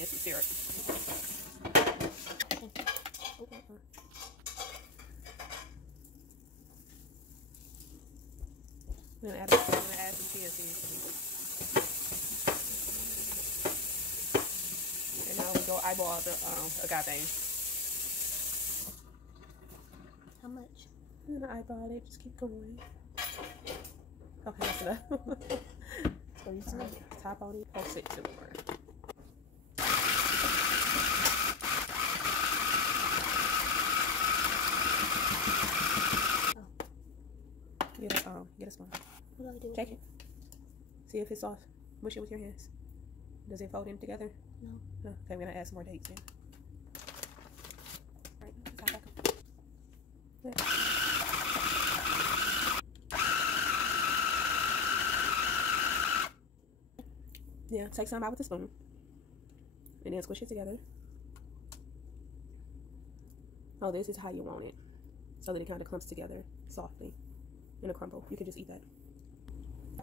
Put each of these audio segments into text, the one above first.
and some syrup. I'm gonna add some chia seeds. And now we go eyeball the agave. How much? I'm gonna eyeball it. Just keep going. Okay, that's enough. So you top on it. Post it some more. Get a spoon. What do I do? Check it. See if it's soft. Mush it with your hands. Does it fold in together? No. No. Okay, we're gonna add some more dates in. All right, top back up. Yeah, take some out with a spoon. And then squish it together. Oh, this is how you want it. So that it kind of clumps together softly in a crumble. You can just eat that.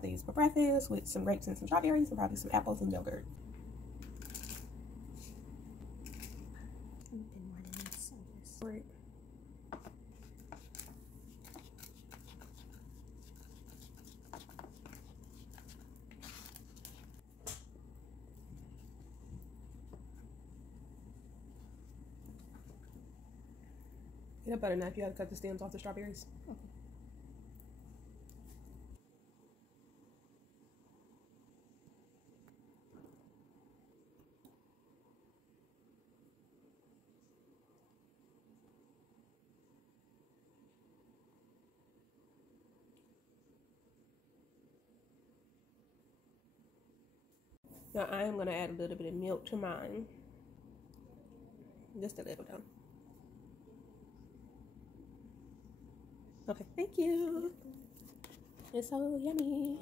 These for breakfast with some grapes and some strawberries and probably some apples and yogurt. A bit more than this, I guess. Right. Get a butter knife. You gotta cut the stems off the strawberries. Okay. Now I am gonna add a little bit of milk to mine. Just a little though. Okay, thank you. It's so yummy.